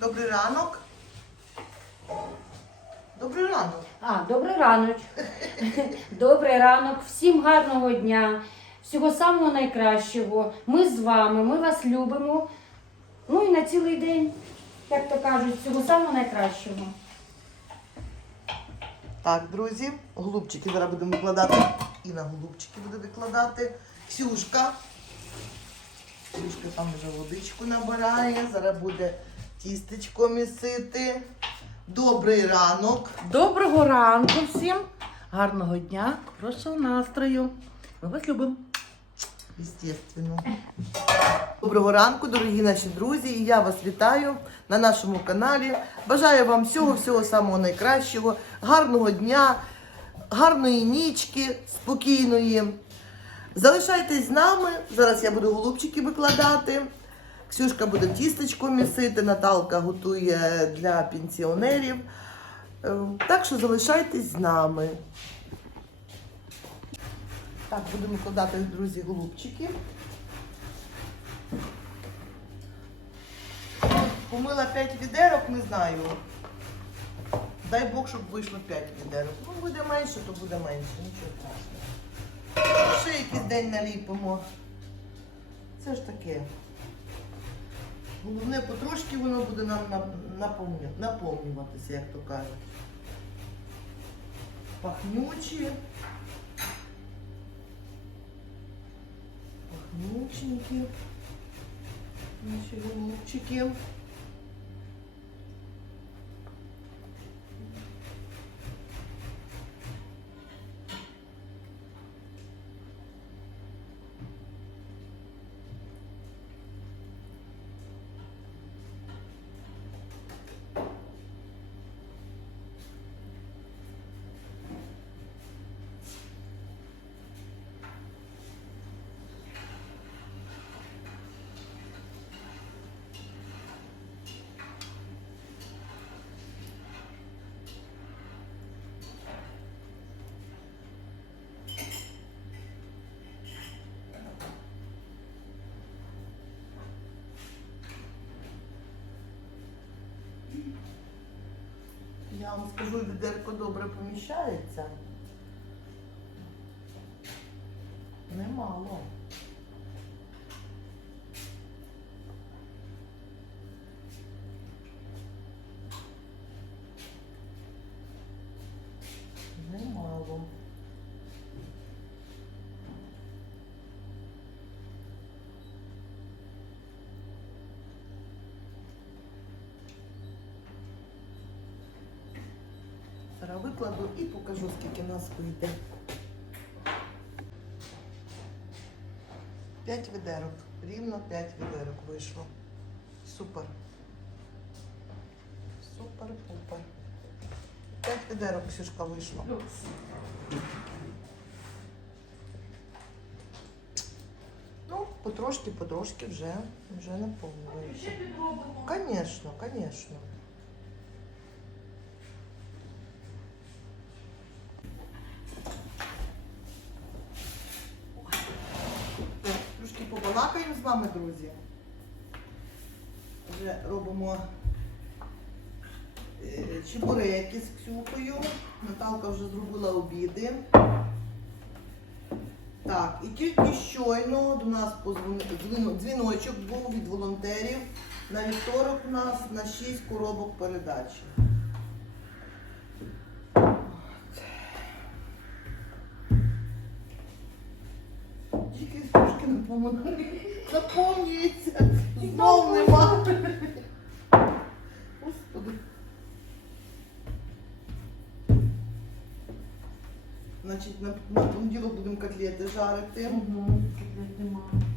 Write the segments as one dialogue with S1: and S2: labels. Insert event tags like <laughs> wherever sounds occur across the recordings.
S1: Добрий ранок. Добрий ранок.
S2: А, добрий ранок. Добрий ранок. Всім гарного дня. Всього самого найкращого. Ми з вами, ми вас любимо. Ну і на цілий день, як то кажуть, всього самого найкращого.
S1: Так, друзі, голубчики зараз будемо викладати. І на голубчики буде викладати. Ксюшка. Ксюшка там вже водичку набирає. Зараз буде тістечко місити. Добрий ранок.
S3: Доброго ранку всім, гарного дня, хорошого настрою. Ми вас любимо.
S1: Естественно. Доброго ранку, дорогі наші друзі. І я вас вітаю на нашому каналі. Бажаю вам всього-всього самого найкращого, гарного дня, гарної нічки, спокійної. Залишайтесь з нами. Зараз я буду голубчики викладати. Ксюшка буде тістечко місити, Наталка готує для пенсіонерів. Е, Так що залишайтесь з нами. Так, будемо викладати, друзі, голубчики. Помила 5 відерок, не знаю. Дай Бог, щоб вийшло 5 відерок. Ну, буде менше, то буде менше, нічого страшного. Ще якийсь день наліпимо. Це ж таке. Головне, потрошки воно буде нам наповнюватися, як то кажуть. Пахнючі. Пахнюченькі. Наші голубчики. Я вам скажу, відерко добре поміщається. Немало. Зараз викладу і покажу, скільки нас вийде. П'ять відерок. Рівно п'ять відерок вийшло. Супер. Супер-пупер. П'ять відерок Ксюшка вийшло. Ну, потрошки, потрошки вже, вже наповнюється. Звісно, звісно. Так, Трошки побалакаємо з вами, друзі. Вже робимо е, чебуреки з Ксюхою. Наталка вже зробила обіди. Так, і тільки щойно до нас дзвіночок був від волонтерів. На вівторок у нас на 6 коробок передачі. Тільки трошки напоминає. Наповнюється. Знов нема. Господи. Значить, на, на понеділок будемо котлети жарити.
S2: Угу. котлет Дивилась,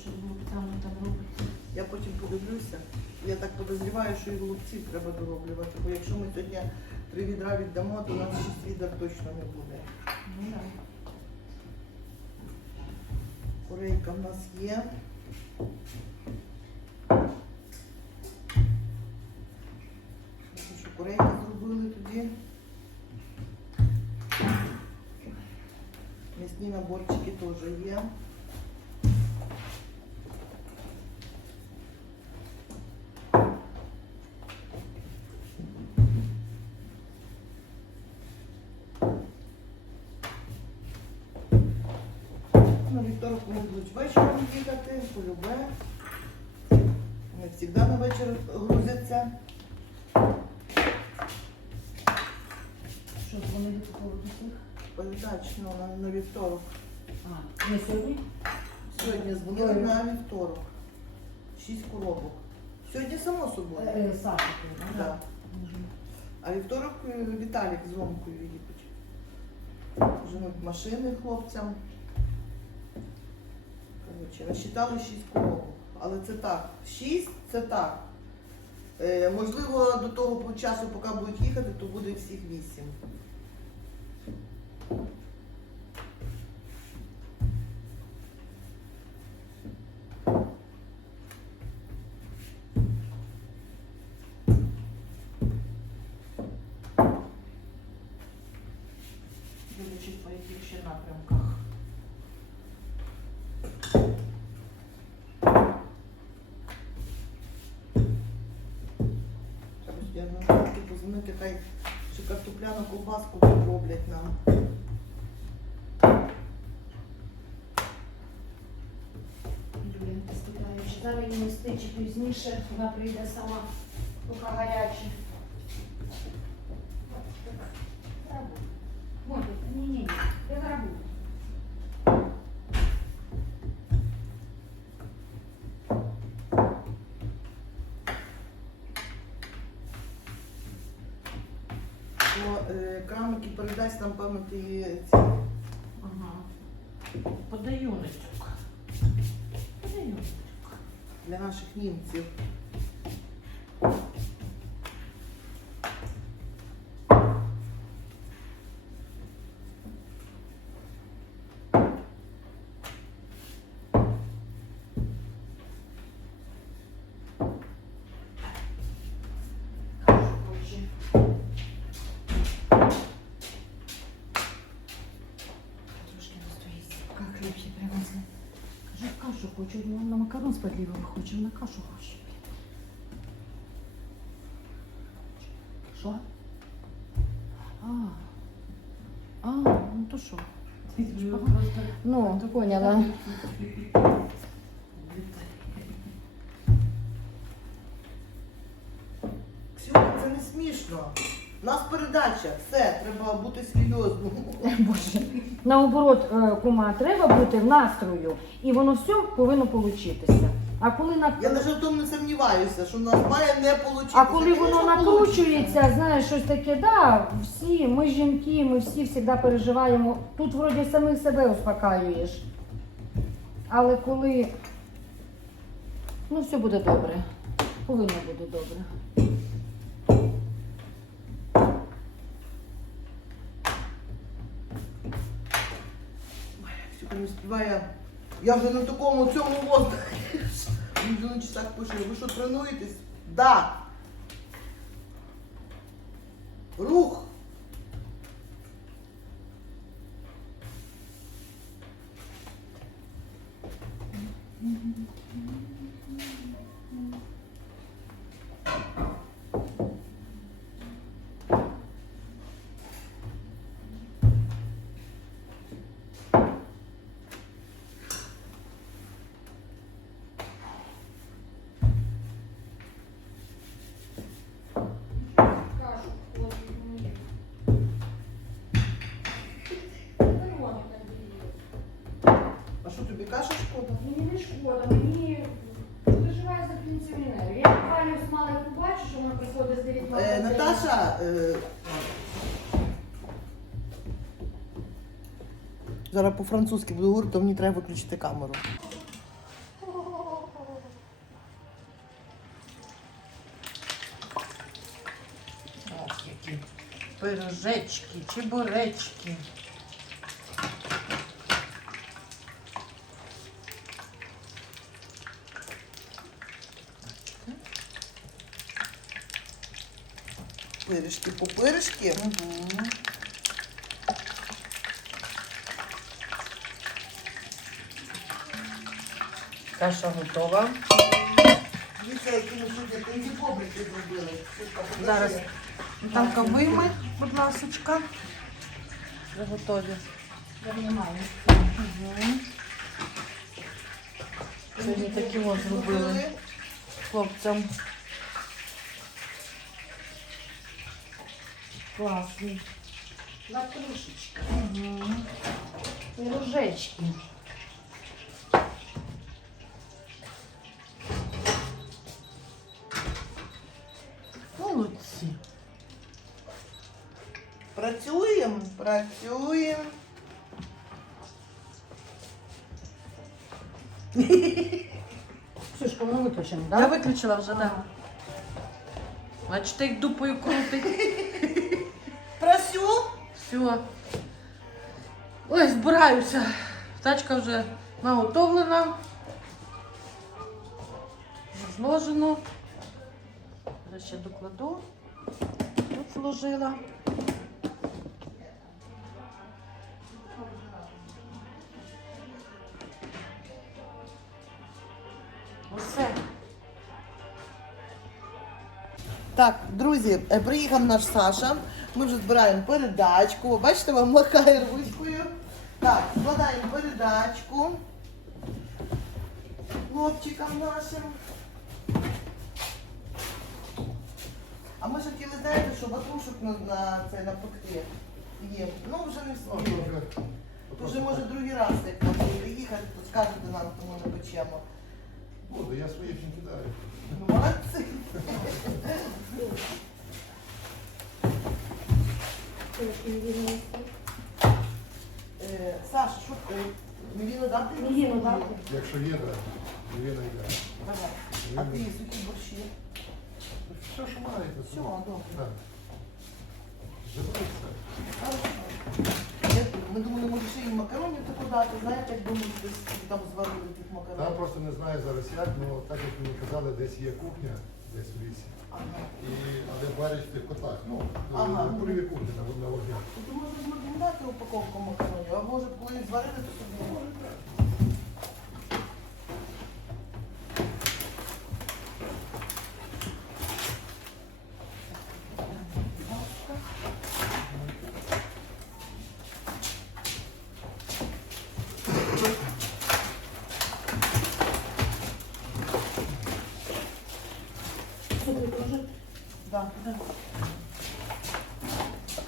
S2: що там там робиться.
S1: Я потім подивлюся. Я так подозріваю, що і голубців треба дороблювати, бо якщо ми сьогодні три відра віддамо, то у нас шість відер точно не буде.
S2: Ну, да.
S1: Курейка в нас є. На вівторок вони будуть вечором їхати, полюбе. Вони завжди на вечір грузяться.
S2: Що дзвонили по поводу цих?
S1: Передач ну, на, на вівторок.
S2: А, не сьогодні?
S1: Сьогодні дзвонили на вівторок. Шість коробок. Сьогодні само собою.
S2: Е, Саша,
S1: Да. А вівторок е, Віталік з Ромкою їдуть. Машини хлопцям. Насчитали 6 коробок. Але це так. 6 це так. Е, можливо, до того часу, поки будуть їхати, то буде всіх 8. Однозначно позвонити, що картопляну ковбаску роблять нам.
S2: Зараз її нести пізніше, вона прийде сама, поки гаряча. Ой, ні, ні, ні, я зараз буду.
S1: То е, крамики передасть нам, пам'яті ті ці.
S3: Ага. Подаюночок. Подаюночок.
S1: для наших німців.
S2: Хліб ще принесли. Каже, кашу хочу, ну, на макарон з подливом хоче, на кашу хоче. Що? А, а, ну то що? Ну, поняла.
S1: Передача, все, треба бути серйозним. <laughs>
S2: Боже. Наоборот, е, кума, треба бути в настрою, і воно все повинно получитися. А коли на
S1: Я навіть в тому не сумніваюся, що у нас має не вийти.
S2: а коли воно накручується, знаєш, щось таке, да, всі, ми жінки, ми всі завжди переживаємо. Тут вроді самих себе успокаюєш. Але коли ну все буде добре. Повинно бути добре.
S1: Ксюха не співає. Я вже на такому цьому воздухі. Вже на часах пише, ви що тренуєтесь? Да. Рух. А що тобі каша шкода?
S2: Мені не шкода, мені переживаю за пенсіонерів. Я буквально з малих побачу, що вона приходить з 9
S1: Е, Наташа. Е... Зараз по-французьки буду говорити, то мені треба виключити камеру.
S3: Ох, які пирожечки, чебуречки.
S1: Пиріжки. Пупиришки.
S3: Угу. Каша готова.
S1: Дивіться, які ми сьогодні такі бобрики зробили.
S3: Зараз там кавими, будь ласочка. Вже готові. Угу. Сьогодні такі ось зробили хлопцям. Класний.
S2: Ватрушечка. Угу. Пирожечки.
S3: Молодці.
S1: Працюємо, працюємо.
S2: Ксюшка, ми виключимо,
S3: Я
S2: так?
S3: виключила вже, так. Бачите, як дупою крутить. Все. Ой, збираюся. Тачка вже наготовлена. Зложено. Зараз ще докладу. Тут зложила.
S1: Так, друзі, е, приїхав наш Саша. Ми вже збираємо передачку. Бачите, вам махає ручкою. Так, складаємо передачку хлопчикам нашим. А ми ж хотіли, знаєте, що ватрушок на, на це напекти є. Ну вже не встигли. Вже може другий раз, як приїхати, то скажете нам, тому не печемо.
S4: Буду, я своїх не кидаю.
S1: Молодці. Е, що ти? Міліну дати?
S2: Міліну дати.
S4: Якщо є, так. Найде.
S1: Давай. А ти суті борщі?
S4: Все, що маєте.
S1: Все, добре.
S4: Так. Забудьте.
S1: Ми думали, може ще макаронів таку дати, знаєте, як думаю, десь там зварили тих
S4: Там
S1: макаронів.
S4: просто не знаю зараз як, але так як мені казали, десь є кухня, десь в лісі.
S1: Ага.
S4: І, але варять в тих котлах. Ну,
S1: Ага.
S4: на куреві кухні, на, вогні.
S1: То може будемо дати упаковку макаронів, а може коли зварили, то собі може. Да, да.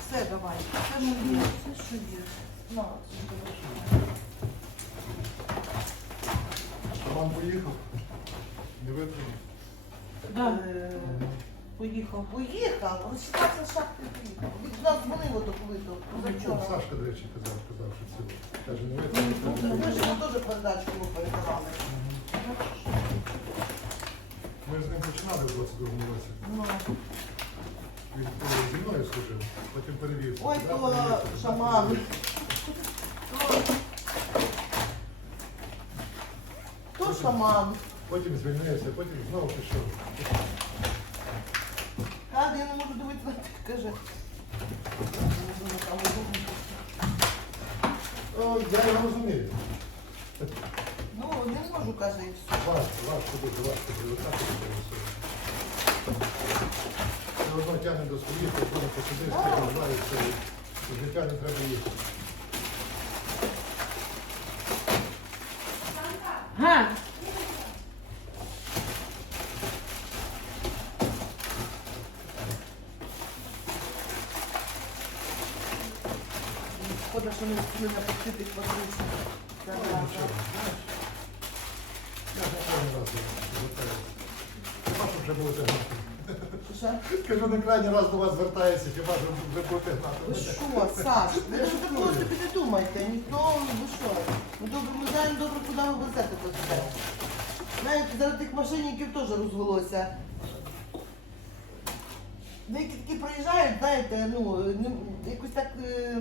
S1: Все, давай. Все, що є. Все, що є. На, це.
S4: Вам поїхав? Не витримав?
S3: Да.
S1: Поїхав. Поїхав. Розчитався шахти поїхав. Від нас дзвонило до коли то.
S4: Ну,
S1: позавчора.
S4: Сашка, до речі, казав, казав, що це. Каже, не
S1: Ну,
S4: витримав.
S1: Ми ж йому теж передачку передавали.
S4: Ми з ним починали в 22-му році.
S1: Ну,
S4: Він коли зі мною служив, потім перевів.
S1: Ой,
S4: туди,
S1: то
S4: перевів
S1: шаман. То шаман.
S4: Потім звільнився, потім знову пішов.
S1: Каже, я не можу дивитися каже.
S4: О, я його розумію.
S1: Не каже, і все.
S4: Важко, важко дуже, важко привикати до того всього. Все одно тягне до своїх, коли посидиш, ти знаєш, що життя не треба їхати.
S3: Га.
S1: Шкода, що не встигли напекти тих ватрушок.
S4: Нічого, знаєш. Я ж не кожен раз звертаюся. Хіба що вже будете гнати.
S1: Що?
S4: Кажу, не крайній раз до вас звертаюся, хіба що вже будете гнати.
S1: Ви що, Саш, ви ж такого собі не думайте, ніхто, ви що? Ми добре, ми знаємо добре, куди ви везете то все. Знаєте, зараз тих мошенників теж розвелося. Деякі такі приїжджають, знаєте, ну, не- якось так е,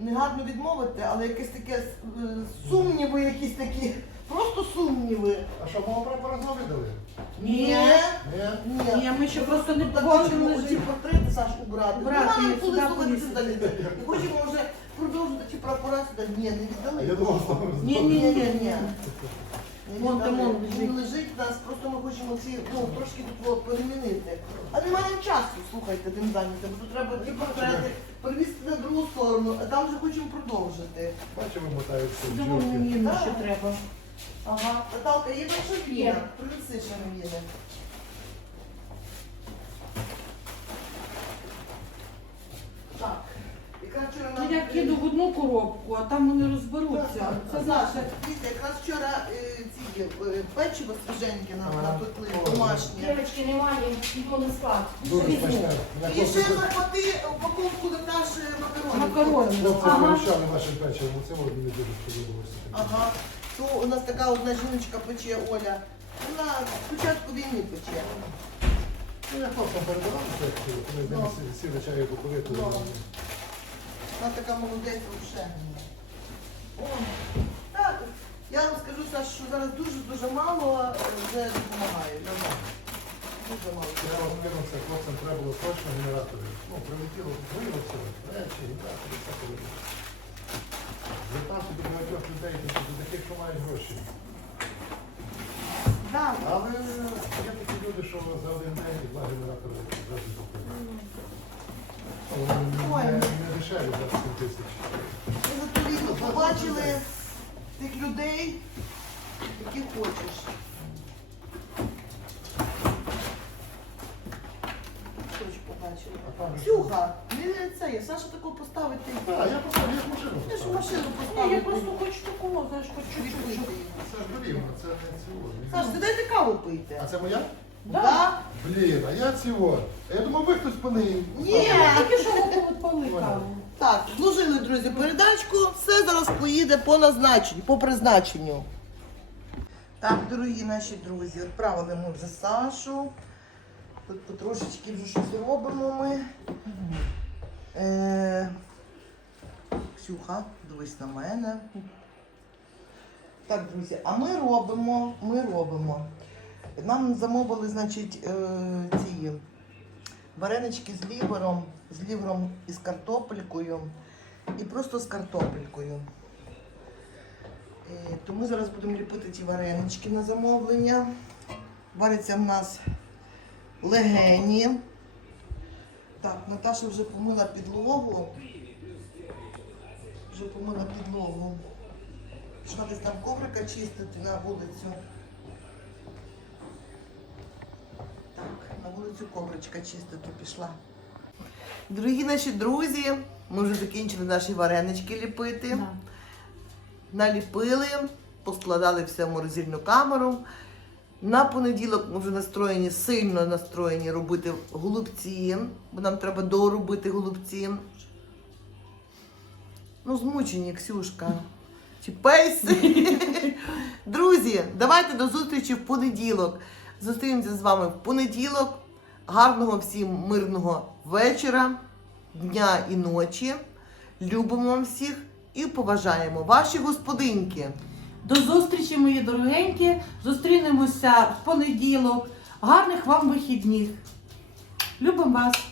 S1: негарно відмовити, але якесь таке е, сумніви якісь такі. Просто сумніви.
S4: А що, мого прапора знову видали?
S1: Ні.
S4: Ні?
S1: Ні.
S3: Ні, ми ще просто не хочемо
S1: хочемо ці портрети Саш убрати.
S3: Убрати,
S1: Немає
S3: і
S1: коли
S3: сюди
S1: слухати сюди. І хочемо вже продовжити ці прапора сюди. Ні, не віддали.
S4: я думав, що
S3: Ні, ні,
S1: ні, ні.
S3: Вон там он лежить.
S1: Він лежить у нас, просто ми хочемо ці, ну, трошки тут перемінити. А немає часу, слухайте, тим зайнятим. Тут треба ті портрети перевісти на другу сторону, а там вже хочемо продовжити.
S4: Бачимо, мотаються
S3: Думаю, мені ще треба.
S1: Ага. Наталка, є наша
S2: Є.
S1: віна. Принеси ще на віни. Так. Якраз вчора
S3: Ну,
S1: нам...
S3: я киду в одну коробку, а там вони розберуться. Це
S1: Це
S3: наше.
S1: Дивіться, якраз вчора е, ці е, печиво свіженьке нам
S4: Ага.
S1: напекли,
S4: О,
S1: домашнє.
S2: Дівчатки, немає, його не склад.
S4: Дуже смачне.
S1: І ще захвати упаковку до нашої макарони.
S3: Макарони.
S4: Хлопці
S2: Ага.
S4: пригощали нашим печивом, це мені дуже сподобалося.
S1: Ага. То у нас така одна жіночка пече Оля. Вона спочатку війни пече.
S4: Ну, я хлопцям передавав печиво, коли
S1: Ну.
S4: сі- сіли чаю.
S1: Ну. Вона така молодець вже. Так, я вам скажу, Саш, що зараз дуже-дуже мало е, вже. Дуже мало.
S4: Я вам скажу, це хлопцям треба було срочно генератори. Ну, прилетіло, виявилося, речі, генератори, все полетіло. Звертався до багатьох людей, до таких, що мають гроші.
S1: Да.
S4: Але є такі люди, що за один день два генератори зразу купили.
S1: Ой.
S4: Не, не дешеві за 7 тисяч.
S1: Ми за відео побачили тих людей, які хочеш. Що ж побачили?
S4: А там
S1: Ксюха, не це є, Саша такого поставить ти.
S4: Так, я просто я ж машину
S1: Ти ж
S4: поставив.
S1: машину
S3: Ні,
S1: поставив.
S3: я просто хочу такого, знаєш, хоч чуть-чуть.
S4: Це ж дорівно, це не цього.
S1: Саш, сідайте каву пийте.
S4: А це моя?
S1: Да?
S4: Блін, а я цього. Я думав, ви хтось пили.
S1: Ні.
S3: Тільки що ми каву.
S1: Так, зложили, друзі, передачку. Все зараз поїде по назначенню, по призначенню. Так, дорогі наші друзі, відправили ми вже Сашу. Тут потрошечки вже щось робимо ми. Е, Ксюха, дивись на мене. Так, друзі, а ми робимо, ми робимо. Нам замовили, значить, е, ці варенички з лівером, з лівером і з картопелькою, і просто з картопелькою. Е, То ми зараз будемо ліпити ті варенички на замовлення. Варяться в нас легені. Так, Наташа вже помила підлогу. Вже помила підлогу. Пішла десь там коврика чистити на вулицю. Так, на вулицю ковричка чистити пішла. Дорогі наші друзі, ми вже закінчили наші варенички ліпити.
S3: Да.
S1: Наліпили, поскладали все в морозильну камеру. На понеділок ми вже настроєні, сильно настроєні робити голубці, бо нам треба доробити голубці. Ну, змучені, Ксюшка. Чи пейси. <laughs> Друзі, давайте до зустрічі в понеділок. Зустрінемося з вами в понеділок. Гарного всім мирного вечора, дня і ночі. Любимо вам всіх і поважаємо ваші господинки.
S3: До зустрічі, мої дорогенькі. Зустрінемося в понеділок. Гарних вам вихідних. Любимо вас!